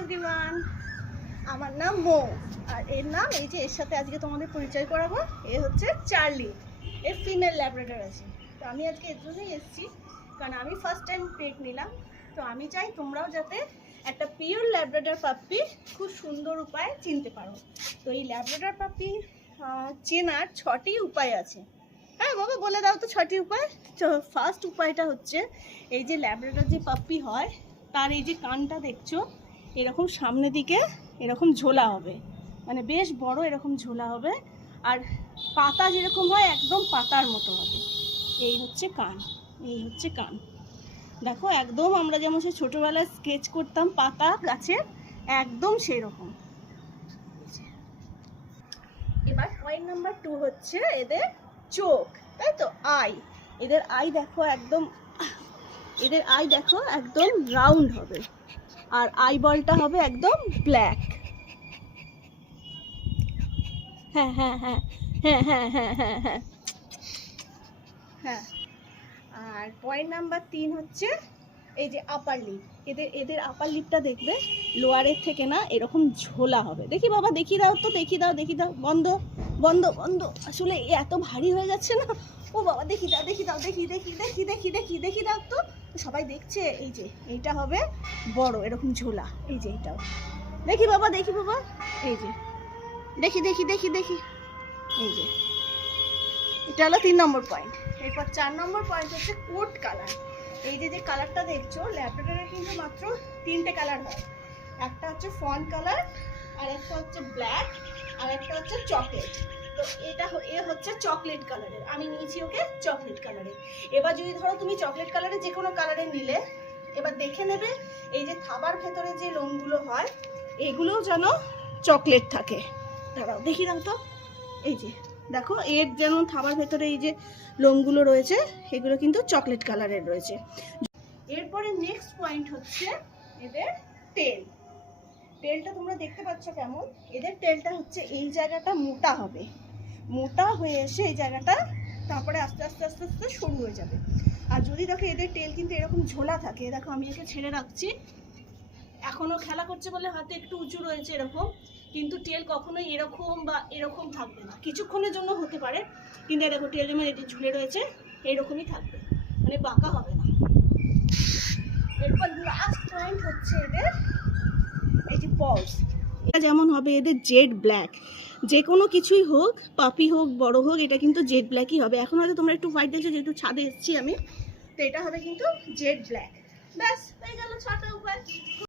Everyone, আমার নাম মো। আর এর নাম এই যে এর সাথে আজকে তোমাদের পরিচয় করাবো। এ হচ্ছে চার্লি, এর ফিমেল ল্যাব্রাডর আছে। তো আমি আজকে এর জন্যই এসেছি, কারণ আমি ফার্স্ট টাইম পেট নিলাম। তো আমি চাই তোমরাও যাতে একটা পিওর ল্যাব্রাডর পাপ্পি খুব সুন্দর উপায়ে চিনতে পারো। তো এই ল্যাব্রাডর পাপ্পি চেনার 6টি উপায় আছে। হ্যাঁ বাবা, বলে দাও তো 6টি উপায়। তো ফার্স্ট উপায়টা হচ্ছে, এই যে ল্যাব্রাডর যে পাপ্পি হয় তার এই যে কানটা দেখছো, এরকম সামনের দিকে এরকম ঝোলা হবে, মানে বেশ বড় এরকম ঝোলা হবে। আর পাতা যেরকম হয় একদম পাতার মতো হবে। এই হচ্ছে কান, এই হচ্ছে কান। দেখো একদম আমরা যেমন সে ছোটোবেলায় স্কেচ করতাম পাতা গাছের, একদম সেই রকম। এবার পয়েন্ট নাম্বার 2 হচ্ছে এদের চোখ, তাই তো আই। এদের আই দেখো একদম, এদের আই দেখো একদম রাউন্ড হবে, আর আই বলটা হবে একদম ব্ল্যাক। হ্যাঁ হ্যাঁ হ্যাঁ হ্যাঁ হ্যাঁ হ্যাঁ হ্যাঁ হ্যাঁ হ্যাঁ। আর পয়েন্ট নাম্বার 3 হচ্ছে এই যে আপার লিপ। এদের আপার লিপটা দেখবে লোয়ারের থেকে না এরকম ঝোলা হবে। দেখি বাবা, দেখি দাও তো, দেখি দাও, দেখি দাও। বন্ধ বন্ধ বন্ধ, আসলে এত ভারী হয়ে যাচ্ছে না। ও বাবা, দেখি দাও, দেখি দাও, দেখি দেখি দেখি দেখি দেখি দেখি দাও তো, সবাই দেখছে। এই যে এইটা হবে বড় এরকম ঝোলা, এই যে এইটাও দেখি বাবা, দেখি বাবা, এই যে দেখি দেখি দেখি দেখি, এই যে এটা হলো 3 নম্বর পয়েন্ট। এরপর 4 নম্বর পয়েন্ট হচ্ছে কোট কালার। এই যে যে কালারটা দেখছো, ল্যাব্রাডরের কিন্তু মাত্র 3টে কালার হয়। একটা হচ্ছে ফন কালার, আর একটা হচ্ছে ব্ল্যাক, আর একটা হচ্ছে চকলেট। তো এ হচ্ছে চকলেট কালারের, আমি নিয়েছি ওকে চকলেট কালারের। এবার যদি ধরো তুমি চকলেট কালারের যে কোনো কালারে নিলে, এবার দেখে নেবে এই যে থাবার ভেতরে যে লোমগুলো হয় এগুলোও যেন চকলেট থাকে। দাঁড়াও দেখি দাও তো, এই যে দেখো এর যেন থাবার ভেতরে এই যে লোমগুলো রয়েছে এগুলো কিন্তু চকলেট কালারের রয়েছে। এরপরে নেক্সট পয়েন্ট হচ্ছে এদের টেল। টেলটা তোমরা দেখতে পাচ্ছ কেমন। এদের টেলটা হচ্ছে এই জায়গাটা মোটা হবে, মোটা হয়ে এসে এই জায়গাটা তারপরে আস্তে আস্তে আস্তে আস্তে সরু হয়ে যাবে। আর যদি দেখো এদের টেল কিন্তু এরকম ঝোলা থাকে, দেখো আমি একে ছেড়ে রাখছি, এখনো খেলা করছে বলে হাতে একটু উঁচু রয়েছে এরকম, কিন্তু টেল কখনোই এরকম বা এরকম থাকবে না। কিছুক্ষণের জন্য হতে পারে, কিন্তু দেখো টেল যেমন এটি ঝুলে রয়েছে এইরকমই থাকবে, মানে বাঁকা হবে না। এরপর লাস্ট পয়েন্ট হচ্ছে এদের এই যে পলস। এটা যেমন হবে এদের জেড ব্ল্যাক। যে কোনো কিছুই হোক, পাপি হোক বড় হোক, এটা কিন্তু জেড ব্ল্যাকই হবে। এখন হয়তো তোমরা একটু হোয়াইট দেখছো, যেহেতু ছাদে এসেছি আমি, তো এটা হবে কিন্তু জেড ব্ল্যাক। ব্যাস হয়ে গেল 6টা উপায়।